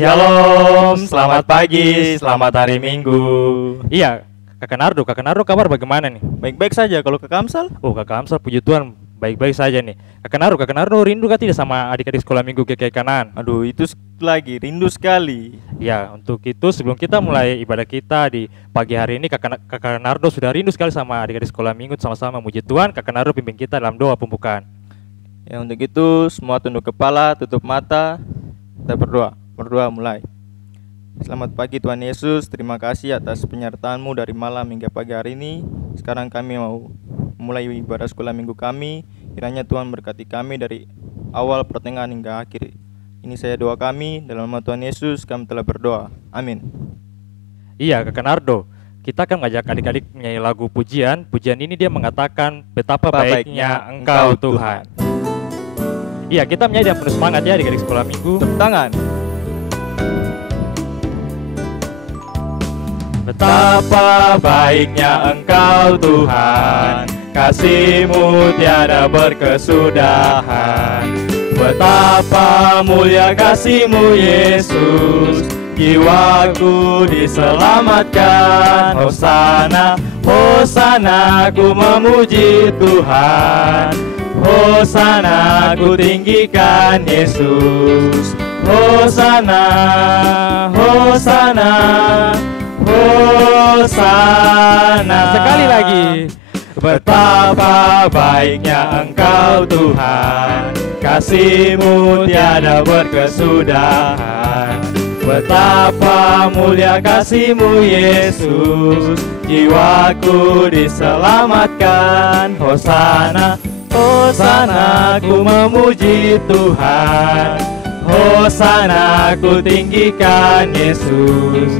Shalom, selamat pagi, selamat hari Minggu. Iya, Kakak Nardo kabar bagaimana nih? Baik-baik saja. Kalau Kakak Amsal? Oh, Kakak Amsal, puji Tuhan, baik-baik saja nih. Kakak Nardo rindu gak tidak sama adik-adik sekolah minggu GKI Kanaan? Aduh, itu lagi rindu sekali. Ya, untuk itu sebelum kita mulai ibadah kita di pagi hari ini, Kakak Nardo sudah rindu sekali sama adik-adik sekolah minggu, sama-sama memuji Tuhan. Kakak Nardo pimpin kita dalam doa pembukaan. Ya, untuk itu semua tunduk kepala, tutup mata, kita berdoa. Berdoa mulai. Selamat pagi Tuhan Yesus, terima kasih atas penyertaan-Mu dari malam hingga pagi hari ini. Sekarang kami mau mulai ibadah sekolah minggu kami. Kiranya Tuhan berkati kami dari awal, pertengahan hingga akhir. Ini saya doa kami, dalam nama Tuhan Yesus kami telah berdoa. Amin. Iya, Kakak Nardo, kita akan mengajak adik-adik menyanyi lagu pujian. Pujian ini dia mengatakan betapa baiknya Engkau Tuhan. Iya, kita menyanyi dan penuh semangat ya adik-adik sekolah minggu. Tepuk tangan. Betapa baiknya Engkau Tuhan, kasih-Mu tiada berkesudahan. Betapa mulia kasih-Mu Yesus, jiwaku diselamatkan. Hosana, Hosana, ku memuji Tuhan. Hosana, ku tinggikan Yesus. Hosana, Hosana, Hosana. Sekali lagi. Betapa baiknya Engkau Tuhan, kasih-Mu tiada berkesudahan. Betapa mulia kasih-Mu Yesus, jiwaku diselamatkan. Hosana, Hosana, ku memuji Tuhan. Hosana, ku tinggikan Yesus.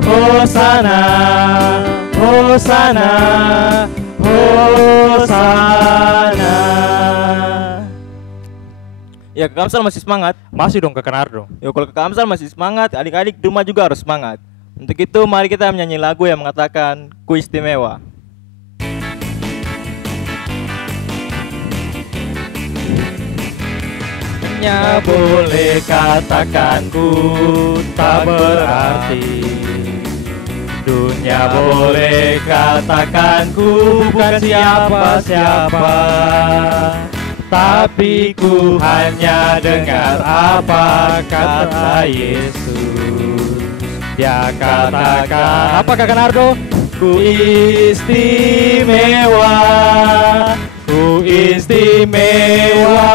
Hosana, Hosana, Hosana. Ya, Kakak Amsal masih semangat? Masih dong Kakak Nardo. Ya, kalau Kakak Amsal masih semangat, adik-adik di rumah juga harus semangat. Untuk itu mari kita menyanyi lagu yang mengatakan Ku Istimewa. Hanya boleh katakan ku tak berarti. Dunia boleh katakan ku bukan siapa-siapa, tapi ku hanya dengar apa kata Yesus. Dia katakan, apa Kakak Nardo? Ku istimewa, ku istimewa,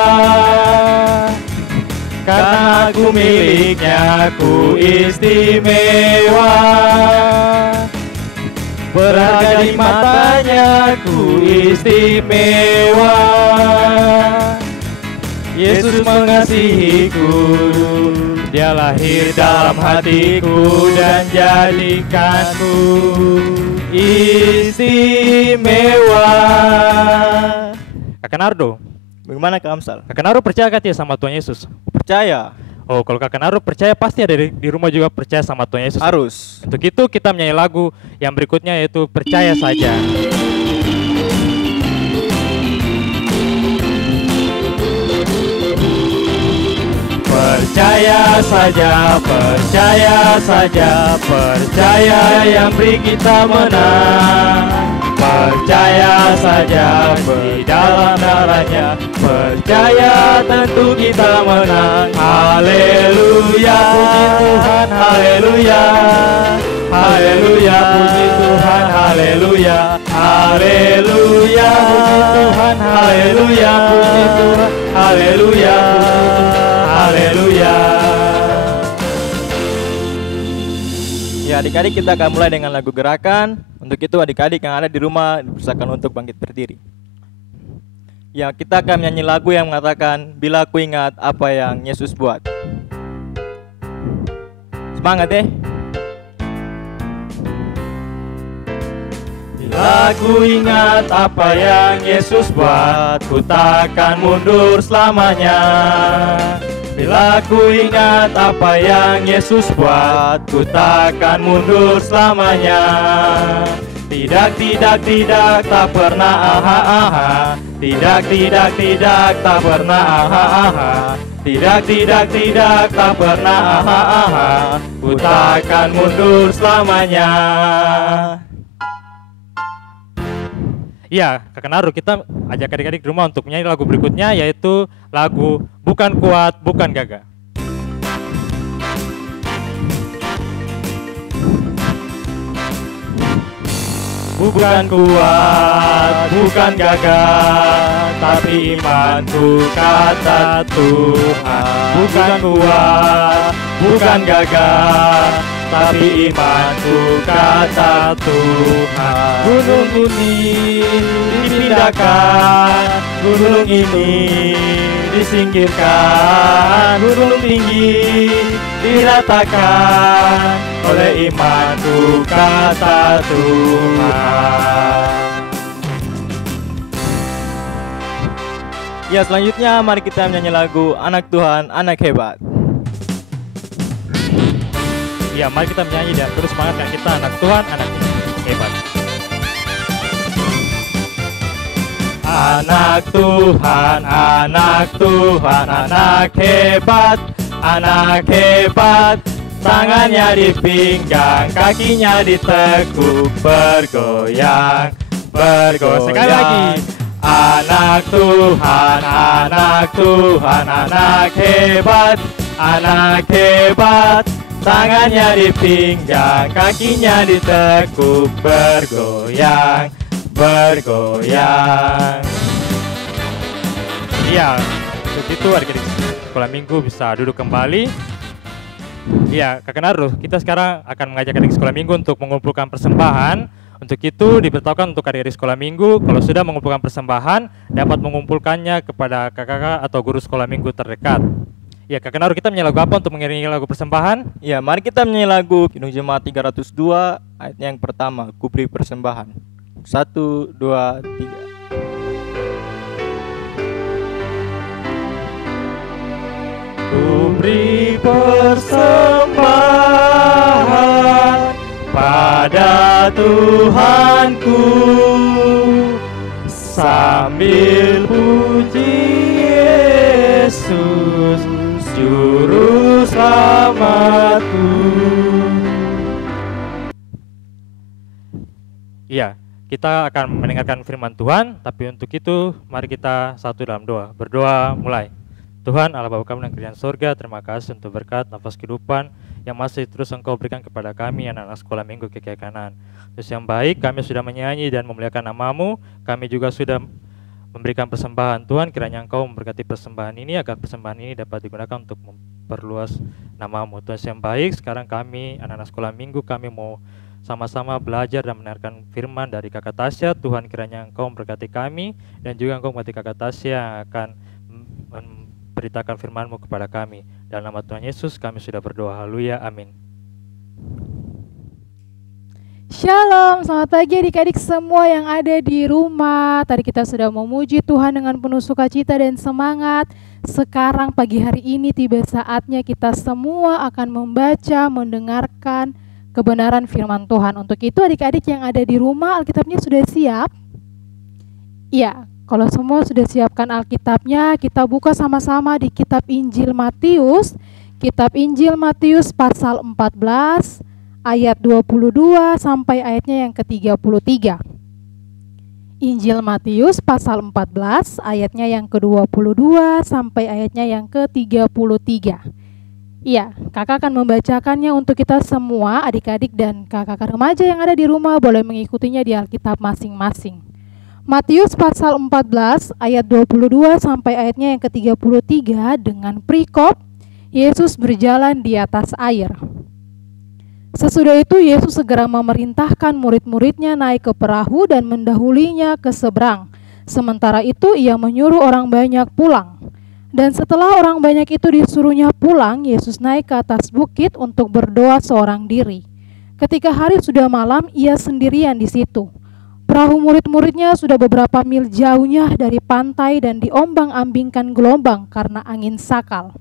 karena ku miliknya, ku istimewa. Berharga di matanya, ku istimewa. Yesus mengasihiku, Dia lahir dalam hatiku dan jadikanku istimewa. Kakak Nardo, Bagaimana Kak Amsal? Kakak Nardo percaya gak ya sama Tuhan Yesus? Percaya. Oh, kalau Kakak Nardo percaya, pasti ada di rumah juga percaya sama Tuhan Yesus. Harus. Untuk itu kita menyanyi lagu yang berikutnya, yaitu Percaya Saja. Percaya saja, percaya saja, percaya yang beri kita menang. Percaya saja di dalam darahnya, percaya tentu kita menang. Haleluya, puji Tuhan, haleluya, haleluya, puji Tuhan, haleluya, haleluya, puji Tuhan, haleluya, puji Tuhan, haleluya, haleluya. Ya, adik-adik, kita akan mulai dengan lagu gerakan. Untuk itu adik-adik yang ada di rumah dipersilakan untuk bangkit berdiri. Ya, kita akan menyanyi lagu yang mengatakan Bila Ku Ingat Apa Yang Yesus Buat. Semangat ya. Bila ku ingat apa yang Yesus buat, ku takkan mundur selamanya. Bila ku ingat apa yang Yesus buat, ku takkan mundur selamanya. Tidak, tidak, tidak, tak pernah aha, aha. Tidak, tidak, tidak, tak pernah aha, aha. Tidak, tidak, tidak, tak pernah aha, aha. Ku takkan mundur selamanya. Iya, Kakak Naru, kita ajak adik-adik di rumah untuk menyanyi lagu berikutnya, yaitu lagu Bukan Kuat, Bukan Gagah. Bukan kuat, bukan gagah, tapi imanku kata Tuhan. Bukan kuat, bukan gagah, tapi imanku kata Tuhan. Gunung ini dipindahkan, gunung ini disingkirkan, gunung tinggi diratakan oleh imanku kata Tuhan. Ya, selanjutnya mari kita menyanyi lagu Anak Tuhan, Anak Hebat. Ya, mari kita menyanyi dan terus semangatkan kita anak Tuhan, anak hebat. Anak Tuhan, anak Tuhan, anak hebat, anak hebat. Tangannya di pinggang, kakinya ditekuk, bergoyang, bergoyang. Sekali lagi. Anak Tuhan, anak Tuhan, anak hebat, anak hebat. Tangannya di pinggang, kakinya ditekuk, bergoyang, bergoyang. Iya, begitu adik-adik sekolah minggu bisa duduk kembali. Iya, Kakak Naru, kita sekarang akan mengajak adik sekolah minggu untuk mengumpulkan persembahan. Untuk itu diberitahukan untuk adik-adik sekolah minggu, kalau sudah mengumpulkan persembahan, dapat mengumpulkannya kepada kakak atau guru sekolah minggu terdekat. Ya, Kakak Naru, kita menyanyi lagu apa untuk mengiringi lagu persembahan? Ya, mari kita menyanyi lagu Kidung Jemaat 302, ayat yang pertama, Ku beri persembahan. 1, 2, 3. Ku beri persembahan pada Tuhanku, sambil puji Yesus, Juru Selamatku. Iya, kita akan mendengarkan firman Tuhan, tapi untuk itu mari kita satu dalam doa. Berdoa mulai. Tuhan Allah Bapa kami yang kerajaan surga, terima kasih untuk berkat nafas kehidupan yang masih terus Engkau berikan kepada kami anak-anak sekolah minggu KKI Kanan. Terus yang baik, kami sudah menyanyi dan memuliakan nama-Mu, kami juga sudah memberikan persembahan. Tuhan, kiranya Engkau memberkati persembahan ini agar persembahan ini dapat digunakan untuk memperluas nama-Mu. Tuhan yang baik, sekarang kami anak-anak sekolah minggu, kami mau sama-sama belajar dan mendengarkan firman dari Kakak Tasya. Tuhan, kiranya Engkau memberkati kami dan juga Engkau memberkati Kakak Tasya yang akan beritakan firman-Mu kepada kami. Dalam nama Tuhan Yesus kami sudah berdoa. Haleluya, amin. Shalom, selamat pagi adik-adik semua yang ada di rumah. Tadi kita sudah memuji Tuhan dengan penuh sukacita dan semangat. Sekarang pagi hari ini tiba saatnya kita semua akan membaca, mendengarkan kebenaran firman Tuhan. Untuk itu adik-adik yang ada di rumah, Alkitabnya sudah siap? Iya. Kalau semua sudah siapkan Alkitabnya, kita buka sama-sama di kitab Injil Matius. Kitab Injil Matius pasal 14 ayat 22 sampai ayatnya yang ke-33. Injil Matius pasal 14 ayatnya yang ke-22 sampai ayatnya yang ke-33. Iya, kakak akan membacakannya untuk kita semua, adik-adik dan kakak remaja yang ada di rumah boleh mengikutinya di Alkitab masing-masing. Matius pasal 14 ayat 22 sampai ayatnya yang ke-33 dengan perikop Yesus berjalan di atas air. Sesudah itu Yesus segera memerintahkan murid-muridnya naik ke perahu dan mendahulinya ke seberang. Sementara itu ia menyuruh orang banyak pulang. Dan setelah orang banyak itu disuruhnya pulang, Yesus naik ke atas bukit untuk berdoa seorang diri. Ketika hari sudah malam, ia sendirian di situ. Perahu murid-muridnya sudah beberapa mil jauhnya dari pantai dan diombang-ambingkan gelombang karena angin sakal.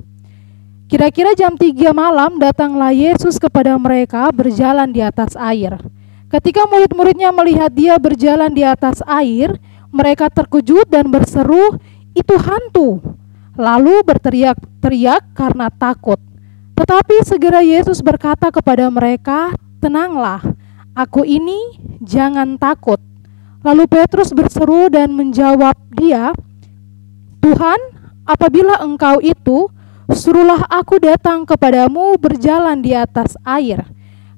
Kira-kira jam 3 malam datanglah Yesus kepada mereka berjalan di atas air. Ketika murid-muridnya melihat dia berjalan di atas air, mereka terkejut dan berseru, "Itu hantu!" Lalu berteriak-teriak karena takut. Tetapi segera Yesus berkata kepada mereka, "Tenanglah, aku ini, jangan takut." Lalu Petrus berseru dan menjawab dia, "Tuhan, apabila Engkau itu, suruhlah aku datang kepadamu berjalan di atas air."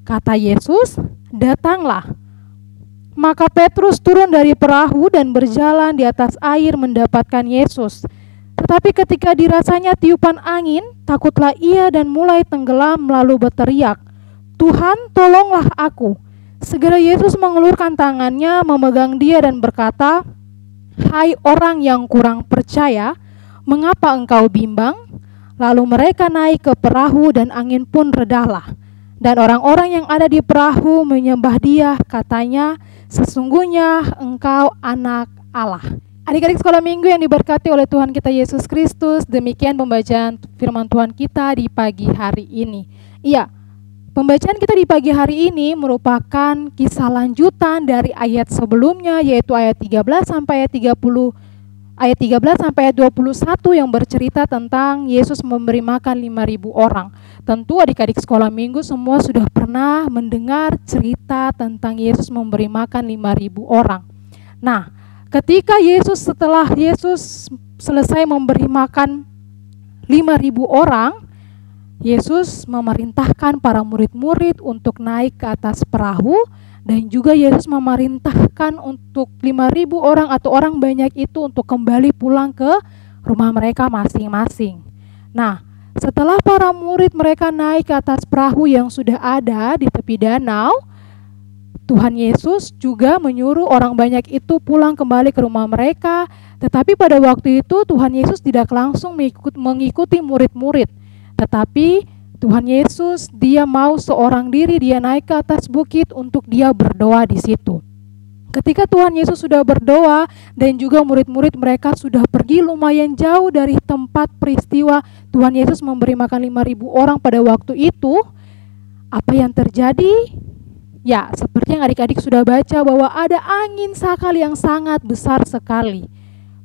Kata Yesus, "Datanglah." Maka Petrus turun dari perahu dan berjalan di atas air mendapatkan Yesus. Tetapi ketika dirasanya tiupan angin, takutlah ia dan mulai tenggelam lalu berteriak, "Tuhan, tolonglah aku." Segera Yesus mengulurkan tangannya, memegang dia dan berkata, "Hai orang yang kurang percaya, mengapa engkau bimbang?" Lalu mereka naik ke perahu dan angin pun redahlah. Dan orang-orang yang ada di perahu menyembah dia, katanya, "Sesungguhnya engkau anak Allah." Adik-adik sekolah minggu yang diberkati oleh Tuhan kita Yesus Kristus, demikian pembacaan firman Tuhan kita di pagi hari ini. Iya, pembacaan kita di pagi hari ini merupakan kisah lanjutan dari ayat sebelumnya, yaitu ayat 13 sampai ayat 30, ayat 13 sampai ayat 21 yang bercerita tentang Yesus memberi makan 5.000 orang. Tentu adik-adik sekolah minggu semua sudah pernah mendengar cerita tentang Yesus memberi makan 5.000 orang. Nah, setelah Yesus selesai memberi makan 5.000 orang, Yesus memerintahkan para murid-murid untuk naik ke atas perahu, dan juga Yesus memerintahkan untuk 5.000 orang atau orang banyak itu untuk kembali pulang ke rumah mereka masing-masing. Nah, setelah para murid mereka naik ke atas perahu yang sudah ada di tepi danau, Tuhan Yesus juga menyuruh orang banyak itu pulang kembali ke rumah mereka. Tetapi pada waktu itu Tuhan Yesus tidak langsung mengikuti murid-murid. Tetapi Tuhan Yesus, dia mau seorang diri, dia naik ke atas bukit untuk dia berdoa di situ. Ketika Tuhan Yesus sudah berdoa dan juga murid-murid mereka sudah pergi lumayan jauh dari tempat peristiwa Tuhan Yesus memberi makan 5.000 orang pada waktu itu, apa yang terjadi? Ya, seperti yang adik-adik sudah baca bahwa ada angin sakal yang sangat besar sekali.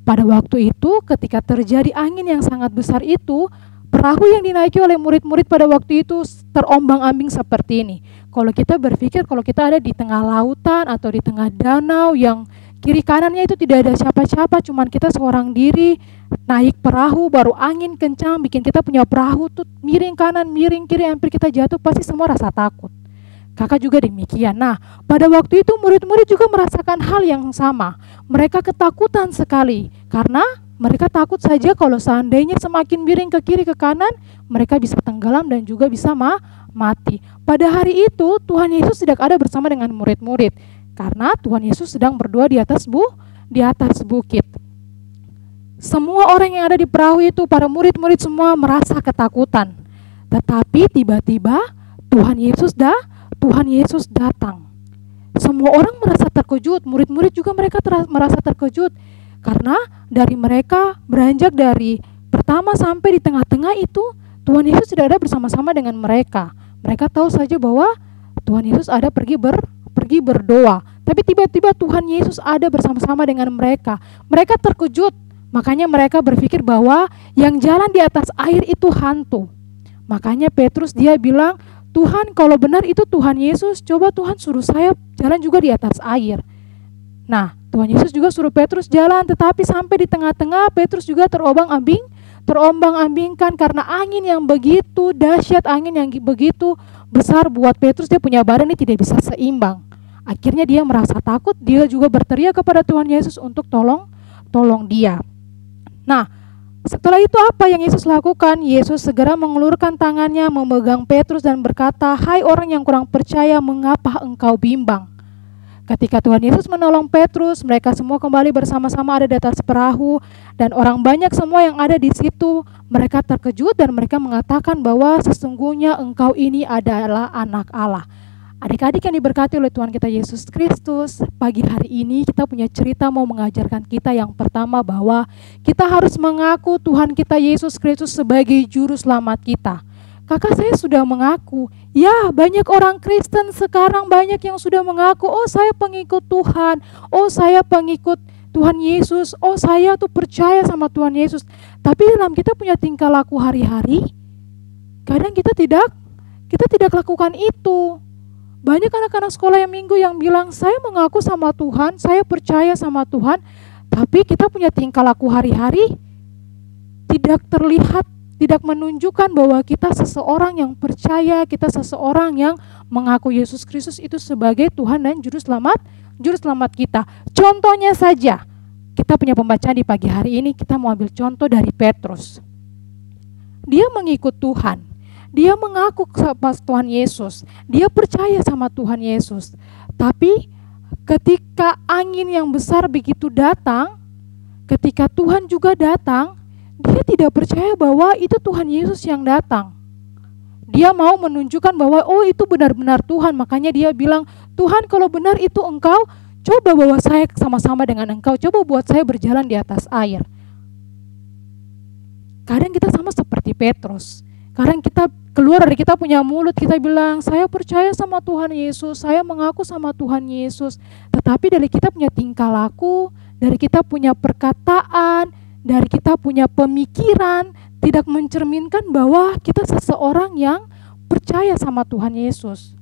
Pada waktu itu, ketika terjadi angin yang sangat besar itu, perahu yang dinaiki oleh murid-murid pada waktu itu terombang-ambing seperti ini. Kalau kita berpikir kalau kita ada di tengah lautan atau di tengah danau yang kiri kanannya itu tidak ada siapa-siapa, cuman kita seorang diri naik perahu, baru angin kencang bikin kita punya perahu tuh miring kanan, miring kiri, hampir kita jatuh, pasti semua rasa takut. Kakak juga demikian. Nah, pada waktu itu murid-murid juga merasakan hal yang sama. Mereka ketakutan sekali karena mereka takut saja kalau seandainya semakin miring ke kiri ke kanan, mereka bisa tenggelam dan juga bisa mati. Pada hari itu Tuhan Yesus tidak ada bersama dengan murid-murid karena Tuhan Yesus sedang berdoa di atas bukit. Semua orang yang ada di perahu itu, para murid-murid semua merasa ketakutan. Tetapi tiba-tiba Tuhan Yesus datang. Semua orang merasa terkejut, murid-murid juga mereka merasa terkejut. Karena dari mereka beranjak dari pertama sampai di tengah-tengah itu, Tuhan Yesus tidak ada bersama-sama dengan mereka. Mereka tahu saja bahwa Tuhan Yesus ada pergi berdoa. Tapi tiba-tiba Tuhan Yesus ada bersama-sama dengan mereka. Mereka terkejut, makanya mereka berpikir bahwa yang jalan di atas air itu hantu. Makanya Petrus dia bilang, "Tuhan, kalau benar itu Tuhan Yesus, coba Tuhan suruh saya jalan juga di atas air." Nah, Tuhan Yesus juga suruh Petrus jalan, tetapi sampai di tengah-tengah Petrus juga terombang-ambingkan karena angin yang begitu dahsyat, angin yang begitu besar buat Petrus, dia punya badan ini tidak bisa seimbang. Akhirnya dia merasa takut, dia juga berteriak kepada Tuhan Yesus untuk tolong dia. Nah, setelah itu apa yang Yesus lakukan? Yesus segera mengulurkan tangannya, memegang Petrus dan berkata, "Hai orang yang kurang percaya, mengapa engkau bimbang?" Ketika Tuhan Yesus menolong Petrus, mereka semua kembali bersama-sama ada di atas perahu, dan orang banyak semua yang ada di situ, mereka terkejut dan mereka mengatakan bahwa sesungguhnya engkau ini adalah anak Allah. Adik-adik yang diberkati oleh Tuhan kita Yesus Kristus, pagi hari ini kita punya cerita mau mengajarkan kita yang pertama bahwa kita harus mengaku Tuhan kita Yesus Kristus sebagai juru selamat kita. kakak saya sudah mengaku. Ya, banyak orang Kristen sekarang banyak yang sudah mengaku, oh saya pengikut Tuhan, oh saya pengikut Tuhan Yesus, oh saya tuh percaya sama Tuhan Yesus. Tapi dalam kita punya tingkah laku hari-hari, kadang kita tidak lakukan itu. Banyak anak-anak sekolah yang minggu yang bilang, saya mengaku sama Tuhan, saya percaya sama Tuhan, tapi kita punya tingkah laku hari-hari tidak terlihat, tidak menunjukkan bahwa kita seseorang yang percaya, kita seseorang yang mengaku Yesus Kristus itu sebagai Tuhan dan Juru Selamat kita. Contohnya saja, kita punya pembacaan di pagi hari ini, kita mau ambil contoh dari Petrus. Dia mengikut Tuhan, dia mengaku sama Tuhan Yesus, dia percaya sama Tuhan Yesus. Tapi ketika angin yang besar begitu datang, ketika Tuhan juga datang, dia tidak percaya bahwa itu Tuhan Yesus yang datang. Dia mau menunjukkan bahwa oh itu benar-benar Tuhan. Makanya dia bilang, Tuhan kalau benar itu Engkau, coba bawa saya sama-sama dengan Engkau. Coba buat saya berjalan di atas air. Kadang kita sama seperti Petrus. Kadang kita keluar dari kita punya mulut, kita bilang, saya percaya sama Tuhan Yesus, saya mengaku sama Tuhan Yesus. Tetapi dari kita punya tingkah laku, dari kita punya perkataan, dari kita punya pemikiran, tidak mencerminkan bahwa kita seseorang yang percaya sama Tuhan Yesus.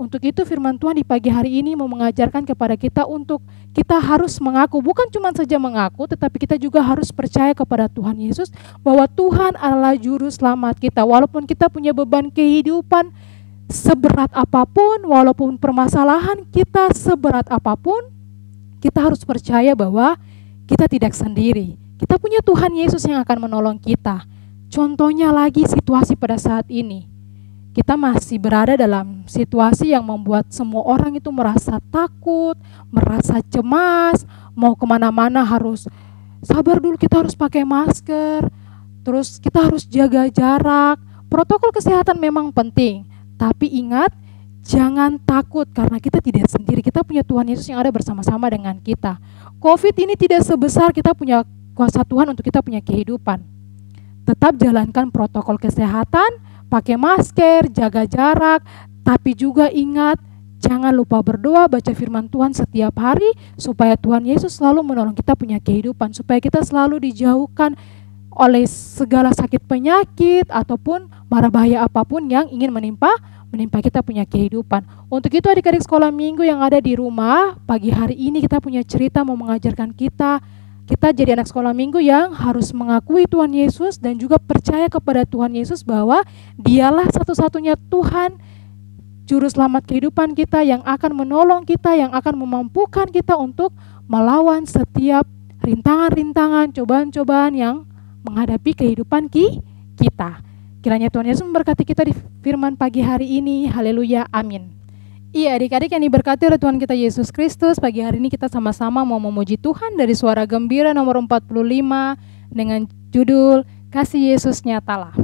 Untuk itu firman Tuhan di pagi hari ini mau mengajarkan kepada kita untuk kita harus mengaku, bukan cuma saja mengaku, tetapi kita juga harus percaya kepada Tuhan Yesus bahwa Tuhan adalah Juru Selamat kita. Walaupun kita punya beban kehidupan seberat apapun, walaupun permasalahan kita seberat apapun, kita harus percaya bahwa kita tidak sendiri. Kita punya Tuhan Yesus yang akan menolong kita. Contohnya lagi situasi pada saat ini. Kita masih berada dalam situasi yang membuat semua orang itu merasa takut, merasa cemas, mau kemana-mana harus sabar dulu, kita harus pakai masker, terus kita harus jaga jarak. Protokol kesehatan memang penting, tapi ingat, jangan takut karena kita tidak sendiri. Kita punya Tuhan Yesus yang ada bersama-sama dengan kita. COVID ini tidak sebesar kita punya kuasa Tuhan untuk kita punya kehidupan. Tetap jalankan protokol kesehatan, pakai masker, jaga jarak, tapi juga ingat, jangan lupa berdoa, baca firman Tuhan setiap hari, supaya Tuhan Yesus selalu menolong kita punya kehidupan, supaya kita selalu dijauhkan oleh segala sakit penyakit, ataupun mara bahaya apapun yang ingin menimpa kita punya kehidupan. Untuk itu adik-adik sekolah minggu yang ada di rumah, pagi hari ini kita punya cerita mau mengajarkan kita jadi anak sekolah minggu yang harus mengakui Tuhan Yesus dan juga percaya kepada Tuhan Yesus bahwa Dialah satu-satunya Tuhan, Juru Selamat kehidupan kita yang akan menolong kita, yang akan memampukan kita untuk melawan setiap rintangan-rintangan, cobaan-cobaan yang menghadapi kehidupan kita. Kiranya Tuhan Yesus memberkati kita di firman pagi hari ini. Haleluya, amin. Iya, adik-adik yang diberkati oleh Tuhan kita Yesus Kristus, pagi hari ini kita sama-sama mau memuji Tuhan dari suara gembira nomor 45 dengan judul Kasih Yesus Nyatalah.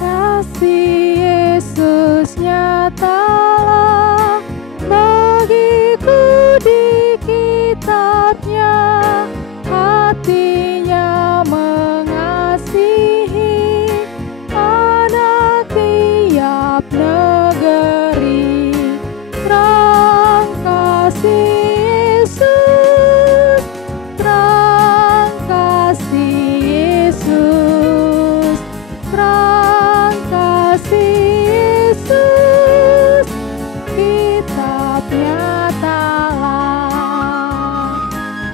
Kasih Yesus nyatalah bagiku di kitab-Nya. Hatinya mengasihi anak tiap negeri. Terang kasih Yesus, terang kasih Yesus, terang kasih Yesus, kitab nyatalah.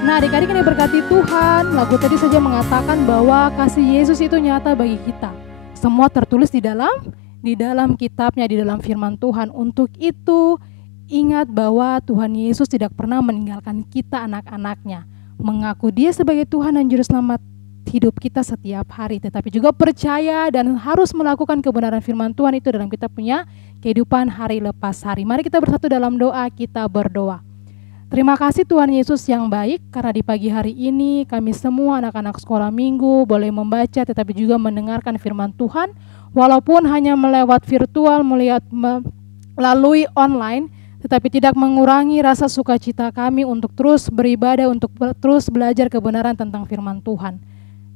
Nah, adik-adik ini berkati Tuhan, lagu tadi saja mengatakan bahwa kasih Yesus itu nyata bagi kita. Semua tertulis di dalam kitab-Nya, di dalam firman Tuhan. Untuk itu, ingat bahwa Tuhan Yesus tidak pernah meninggalkan kita anak-anaknya. Mengaku Dia sebagai Tuhan dan Juru Selamat hidup kita setiap hari. Tetapi juga percaya dan harus melakukan kebenaran firman Tuhan itu dalam kita punya kehidupan hari lepas hari. Mari kita bersatu dalam doa, kita berdoa. Terima kasih Tuhan Yesus yang baik, karena di pagi hari ini kami semua anak-anak sekolah minggu boleh membaca tetapi juga mendengarkan firman Tuhan, walaupun hanya melewat virtual, melalui online, tetapi tidak mengurangi rasa sukacita kami untuk terus beribadah, untuk terus belajar kebenaran tentang firman Tuhan.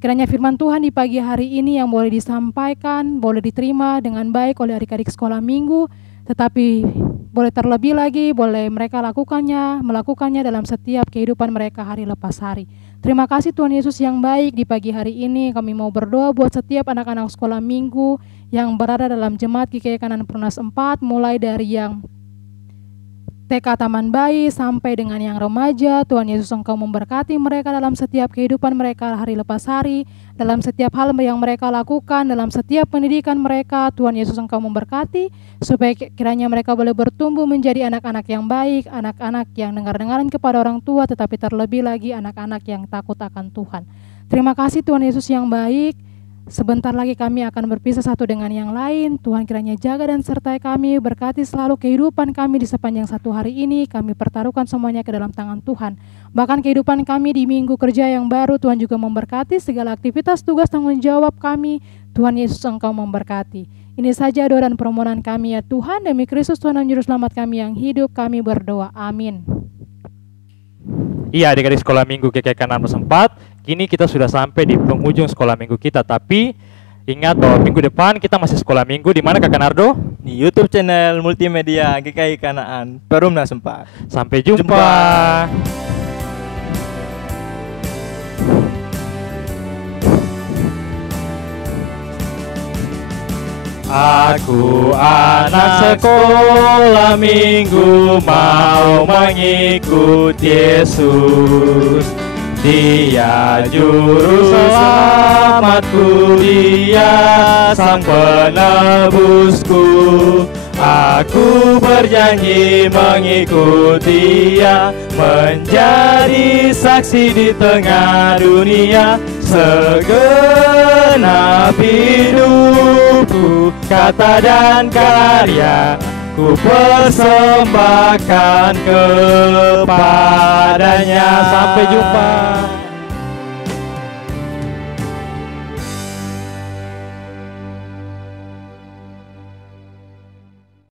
Kiranya firman Tuhan di pagi hari ini yang boleh disampaikan, boleh diterima dengan baik oleh adik-adik sekolah minggu, tetapi boleh terlebih lagi, boleh mereka melakukannya dalam setiap kehidupan mereka hari lepas hari. Terima kasih Tuhan Yesus yang baik, di pagi hari ini kami mau berdoa buat setiap anak-anak sekolah minggu yang berada dalam jemaat GKI Kanaan Perumnas 4, mulai dari yang TK Taman Bayi sampai dengan yang remaja. Tuhan Yesus Engkau memberkati mereka dalam setiap kehidupan mereka hari lepas hari, dalam setiap hal yang mereka lakukan, dalam setiap pendidikan mereka. Tuhan Yesus Engkau memberkati supaya kiranya mereka boleh bertumbuh menjadi anak-anak yang baik, anak-anak yang dengar-dengaran kepada orang tua, tetapi terlebih lagi anak-anak yang takut akan Tuhan. Terima kasih Tuhan Yesus yang baik. Sebentar lagi kami akan berpisah satu dengan yang lain. Tuhan kiranya jaga dan sertai kami, berkati selalu kehidupan kami di sepanjang satu hari ini. Kami pertaruhkan semuanya ke dalam tangan Tuhan. Bahkan kehidupan kami di minggu kerja yang baru, Tuhan juga memberkati segala aktivitas, tugas, tanggung jawab kami. Tuhan Yesus Engkau memberkati. Ini saja doa dan permohonan kami ya Tuhan, demi Kristus Tuhan dan Juru Selamat kami yang hidup, kami berdoa. Amin. Iya, adik-adik sekolah minggu GKI Kanaan Perumnas 4. Kini kita sudah sampai di penghujung sekolah minggu kita, tapi ingat bahwa minggu depan kita masih sekolah minggu di mana Kakak Nardo? Di YouTube channel multimedia GKI Kanaan Perumnas 4. Sampai jumpa. Aku anak sekolah minggu mau mengikuti Yesus. Dia juru selamatku, Dia sang penebusku. Aku berjanji mengikuti Dia, menjadi saksi di tengah dunia. Segenap hidupku, kata dan karya, ku persembahkan kepadanya. Sampai jumpa.